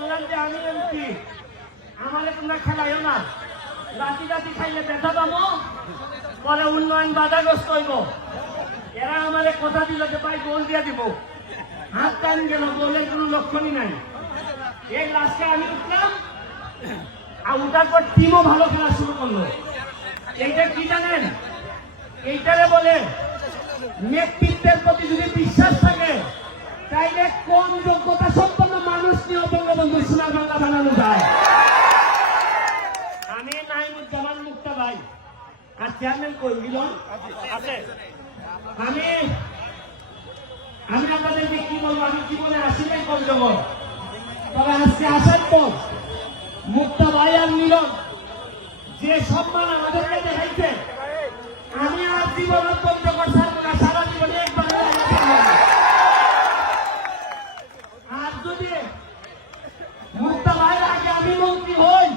বললাম যে আমি এমপি, আমারে তোমরা খেলাইও না, রাতি রাতি খাইলে ব্যথা পাবো, পরে উন্নয়ন বাধাগ্রস্ত হইব। এরা আমারে কথা দিল যে ভাই গোল দিয়ে দিব, হাত টান গেল, গোলের কোনো লক্ষণই নাই। এই লাস্টে আমি উঠলাম, আর উঠার পর টিমও ভালো খেলা শুরু করলো। এইটা কি জানেন? এইটারে বলে নেতৃত্বের প্রতি যদি বিশ্বাস থাকে, তাইলে কোন যোগ্যতা সম্পন্ন মানুষ নিয়ে বঙ্গবন্ধু সোনার বাংলা বানানো যায়। আমি নাইমুজ্জামান মুক্তা ভাই, আর চেয়ারম্যান কই মিলন আছে। আমি আপনাদেরকে কি বলবো, আমি কি বলে আসি নাই পঞ্চগড়, তবে আজকে আসার পর মুক্তা ভাই আর মিলন যে সম্মান আমাদেরকে দেখাইছে, আমি আর জীবনের পঞ্চগড় ছাড়বো না, সারা জীবনে একবার। আর যদি মুক্তা ভাইয়ের আগে আমি মন্ত্রী হই,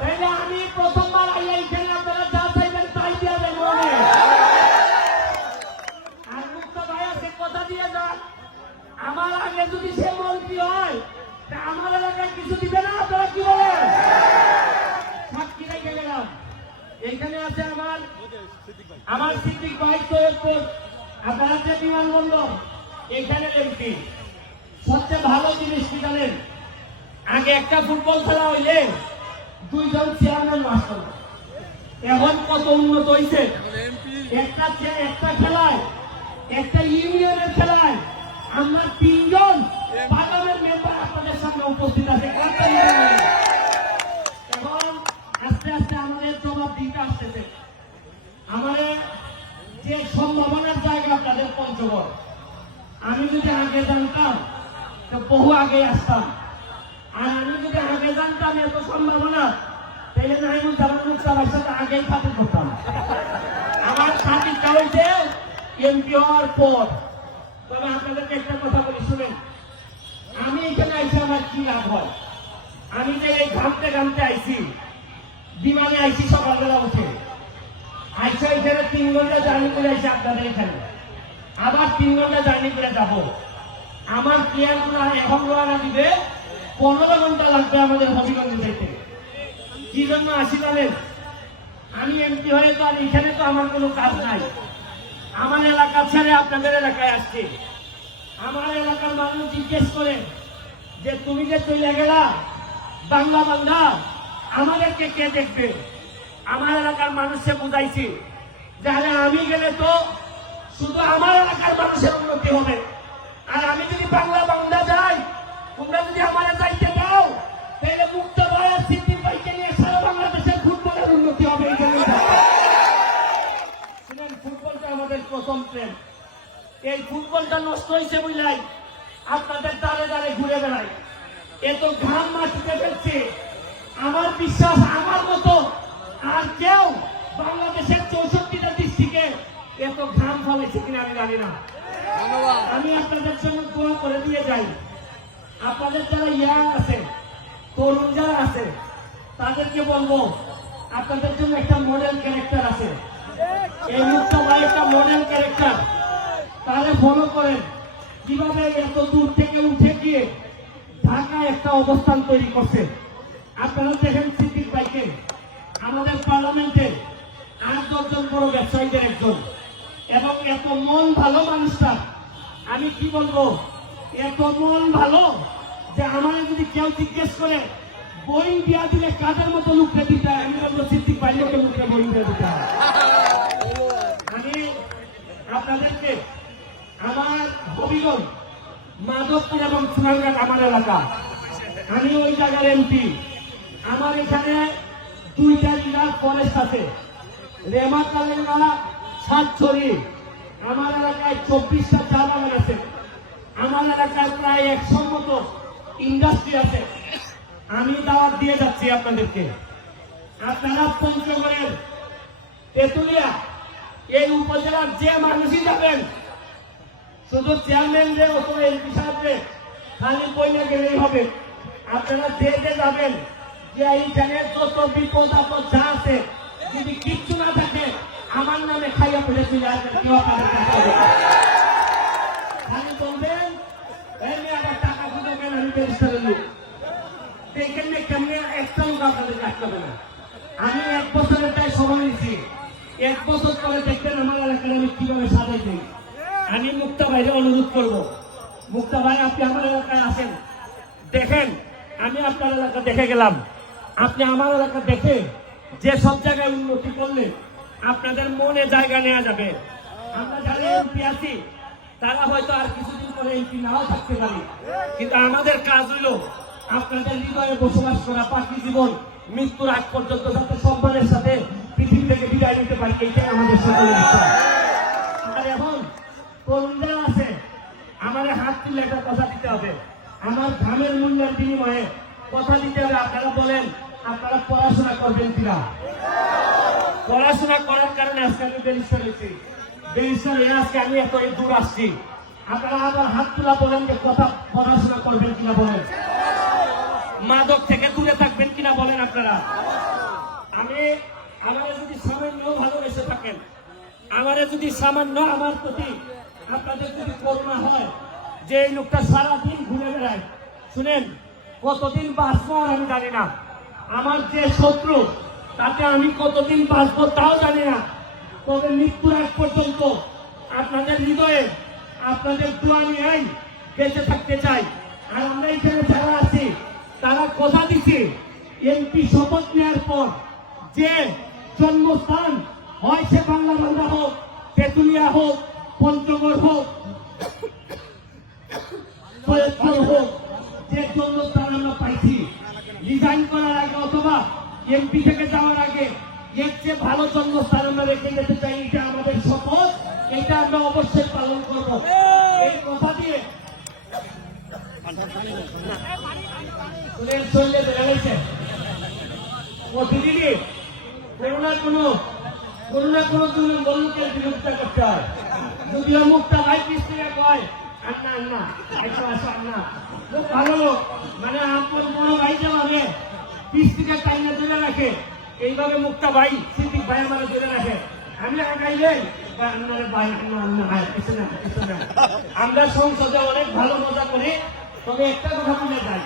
তাহলে আমি প্রথমবার আইয়া এখানে আপনারা যা চাইবেন তাই দিয়া দেবো। আর মুক্তা ভাই আছে কথা দিয়ে যান, আমার আগে যদি সে মন্ত্রী হয়, তা আমার এলাকায় কিছু দিবে না। আপনারা কি বলেন? সাক্ষী রেখে গেলাম। এইখানে আছে আমার সিদ্দিক ভাই, সৈয়দপুর, আপনারা যে বিমানবন্দর, এখানে এমপি। সবচেয়ে ভালো জিনিস কি জানেন? আগে একটা ফুটবল খেলা হইলে 2 জন চেয়ারম্যান মাস্টার, এখন কত উন্নত হয়েছে। একটা খেলায়, একটা ইউনিয়নের খেলায় আমরা 3 জন পার্লামেন্ট মেম্বার আপনাদের সামনে উপস্থিত আছে। এখন আস্তে আস্তে আমাদের জবাব দিতে আসতেছে। আমাদের যে সম্ভাবনার জায়গা আপনাদের পঞ্চগড়, আমি যদি আগে জানতাম তো বহু আগে আসতাম। আর আমি যদি আগে জানতাম এত সম্ভাবনা, তাহলে নাইমুজ্জামান মুক্তা ভাইয়ের সাথে আগেই খাতির করতাম। আমার খাতিরটা হয়েছে এমপি হওয়ার পর। তবে আপনাদেরকে একটা কথা বলি, শুনেন। আমি এখানে আইসি, আমার কি লাভ হয়? আমি যে এই ঘামতে ঘামতে আইসি, বিমানে আইসি সকালবেলা উঠে, আইসা এখানে 3 ঘন্টা জার্নি করে আইসি আপনাদের এখানে, আবার 3 ঘন্টা জার্নি করে যাব। আমার প্লেয়ারগুলো এখন রওনা দিবে, 15 ঘন্টা লাগবে আমাদের হবিগঞ্জ যেতে। কি জন্য আসি জানেন? আমি এমপি হয়ে তো আর এখানে তো আমার কোনো কাজ নাই। আমার এলাকা ছেড়ে আপনাদের এলাকায় আসছে। আমার এলাকার মানুষ জিজ্ঞেস করে যে তুমি যে চলে গেলা বাংলা বান্ধা, আমাদেরকে কে দেখবে? আমার এলাকার মানুষকে বুঝাইছি যে আরে আমি গেলে তো শুধু আমার এলাকার মানুষের উন্নতি হবে, আর আমি যদি বাংলা বান্ধা যাই, তোমরা যদি আমার যাইতে দাও, তাহলে মুক্তা ভাই আর সিদ্দিক ভাইকে নিয়ে সারা বাংলাদেশের ফুটবলের উন্নতি হবে। ফুটবলটা আমাদের প্রথম প্রেম। এই ফুটবলটা নষ্ট হয়েছে বুঝলাই আপনাদের দাঁড়ে দাঁড়ে ঘুরে বেড়াই, এত ঘাম মাটিতে ফেলছে। আমার বিশ্বাস আমার মতো আর কেউ বাংলাদেশের 64টা ডিস্ট্রিক্টে এত ঘাম ফলেছে কিনা আমি জানি না। আমি আপনাদের জন্য দোয়া করে দিয়ে যাই। আপনাদের যারা ইয়াং আছে, তরুণ যারা আছে, তাদেরকে বলবো আপনাদের জন্য একটা মডেল ক্যারেক্টার আছে। এই মুক্তা ভাই একটা মডেল ক্যারেক্টার, তাহলে ফলো করেন কিভাবে এত দূর থেকে উঠে গিয়ে ঢাকায় একটা অবস্থান তৈরি করছে। আপনারা দেখেন সিদ্দিক ভাইকে আমাদের পার্লামেন্টে 8-10 জন বড় ব্যবসায়ীদের একজন, এবং এত মন ভালো মানুষটা, আমি কি বলবো, এত মন ভালো যে আমার যদি কেউ জিজ্ঞেস করে বোয়িং দিয়া দিলে কাদের মতো লুকতে দিতে হয়, আমি বলবো সিদ্দিক ভাইয়ের মতো লুকতে বোয়িং দিয়ে দিতে হয়। আমি আপনাদেরকে আমার হবিগঞ্জ, মাধবপুর এবং সোনারঘাট আমার এলাকা, আমি ওই জায়গার এমপি। আমার এখানে 2টা রিজার্ভ ফরেস্ট আছে, রেমাকালেঙ্গা, সাতছড়ি। আমার এলাকায় 24টা চা বাগান আছে। আমার এলাকায় প্রায় 100 মতো ইন্ডাস্ট্রি আছে। আমি দাওয়াত দিয়ে যাচ্ছি আপনাদেরকে, আপনারা পঞ্চগড়ের তেতুলিয়া এই উপজেলার যে মানুষই যাবেন, শুধু চেয়ারম্যান রে অথবা এমপি সাহেবরে খালি বইলে গেলেই হবে। আপনারা যে যে যাবেন, যে এইখানে যত বিপদ আপদ যা আছে, যদি কিচ্ছু না থাকে আমার নামে খাইয়া ফেলে চলে আসবেন। খালি বলবেন এই মেয়ে আবার টাকা খুঁজে কেন, আমি ব্যারিস্টারের লোক, এখানে কেমনে একটা লোক আপনাদের রাখতে হবে না। আমি 1 বছরের তাই সময় নিচ্ছি, 1 বছর পরে দেখবেন আমার এলাকায় আমি কিভাবে সাজাই দিই। আমি মুক্তা ভাইরে অনুরোধ করব, মুক্তা ভাই আপনি আমার এলাকায় আসেন, দেখেন আমি আপনার এলাকা দেখে গেলাম, আপনি আমার এলাকা দেখে যে সব জায়গায় উন্নতি করলে আপনাদের মনে জায়গা নেওয়া যাবে। আমরা যারা এমপি আছি তারা হয়তো আর কিছুদিন পরে এমপি নাও থাকতে পারি, কিন্তু আমাদের কাজ হইল আপনাদের হৃদয়ে বসবাস করা, বাকি জীবন মৃত্যুর আগ পর্যন্ত যাতে সম্মানের সাথে পৃথিবী থেকে বিদায় নিতে পারি, এইটাই আমাদের সকলের ইচ্ছা। আর এখন তরুণরা আছে, আমাদের হাত তুলে একটা কথা দিতে হবে, আমার ঘামের মূল্যের বিনিময়ে কথা দিতে হবে। আপনারা বলেন আপনারা পড়াশোনা করবেন কিনা? পড়াশোনা করার কারণে আজকে আমি ব্যারিস্টার হয়েছি, ব্যারিস্টার হয়ে আজকে আমি এত দূর আসছি। আপনারা আবার হাত তোলা বলেন যে কথা পড়াশোনা করবেন কিনা বলেন, মাদক থেকে দূরে থাকবেন কিনা বলেন আপনারা। আমারে যদি সামান্য ভালোবেসে থাকেন, আমারে যদি সামান্য আমার প্রতি আপনাদের যদি করুণা হয়, যে এই লোকটা সারাদিন ঘুরে বেড়ায়, শুনেন কতদিন বাঁচবো আর আমি জানি না, আমার যে শত্রু তাতে আমি কতদিন বাঁচবো তাও জানি না, তবে মৃত্যুর আগ পর্যন্ত আপনাদের হৃদয়ে আপনাদের দোয়া নিয়ে বেঁচে থাকতে চাই। আর আমরা এখানে যারা আছি তারা কথা দিচ্ছি, এমপি শপথ নেওয়ার পর যে জন্মস্থান হয় সে বাংলাবান্ধা হোক, তেঁতুলিয়া হোক, পঞ্চগড় হোক, ফরিদপুর হোক, যে জন্মস্থান আমরা পাইছি রিজাইন করার আগে অথবা এমপি থেকে যাওয়ার আগে এর চেয়ে ভালো জন্মস্থান আমরা রেখে যেতে চাই। এটা আমাদের শপথ, এটা আমরা অবশ্যই পালন করব। এই কথা দিয়ে শরীরে বেড়ে গেছে প্রতিদিনই কোনো না কোনো লোকের বিরোধিতা করতে হয়। যদিও মুক্তা ভাই পিস্তিরা কয় আন্না একটু আসো আন্না, খুব ভালো লোক, মানে আপনার বড় ভাই যেভাবে পিস্তিকে টাইনে ধরে রাখে এইভাবে মুক্তা ভাই সিদ্দিক ভাই আমার ধরে রাখে। আমি আগাইলে আমরা সংসদে অনেক ভালো মজা করি, তবে একটা কথা বলে যাই,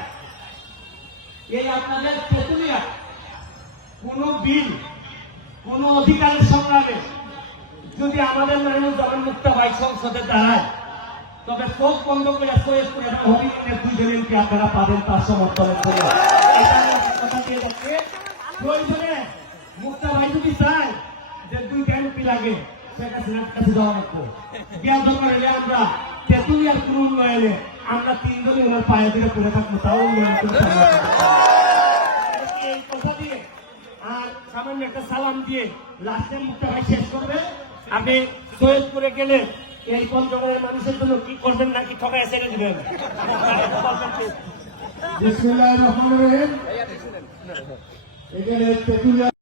এই আপনাদের তেঁতুলিয়া কোন বিল কোন অধিকারের সংগ্রামে যদি আমাদের নামে যখন মুক্তা ভাই সংসদে দাঁড়ায়, তবে চোখ বন্ধ করে সৈয়দপুরে হবিগঞ্জের 2 জনকে আপনারা পাবেন তার সমর্থনের জন্য। কথা দিয়ে যাচ্ছে প্রয়োজনে মুক্তা ভাই যদি চায় যে 2টা এমপি লাগে শেখ হাসিনার কাছে যাওয়া লাগবো, বিয়া দরকার হলে আমরা তেঁতুলিয়ার কোন উন্নয়নে আমরা 3 জনে ওনার পায়ে দিকে পড়ে থাকবো, তাও উন্নয়ন করতে এই কথা দিয়ে আর সামান্য একটা সালাম দিয়ে লাস্টের মুক্তা ভাই শেষ করবে। আপনি সৈয়দপুরে গেলে এই পঞ্চগড়ের মানুষের জন্য কি করবেন নাকি ঠকায় ছেড়ে দিবেন? বিসমিল্লাহির রহমানির রহিম। এখানে তেঁতুলিয়া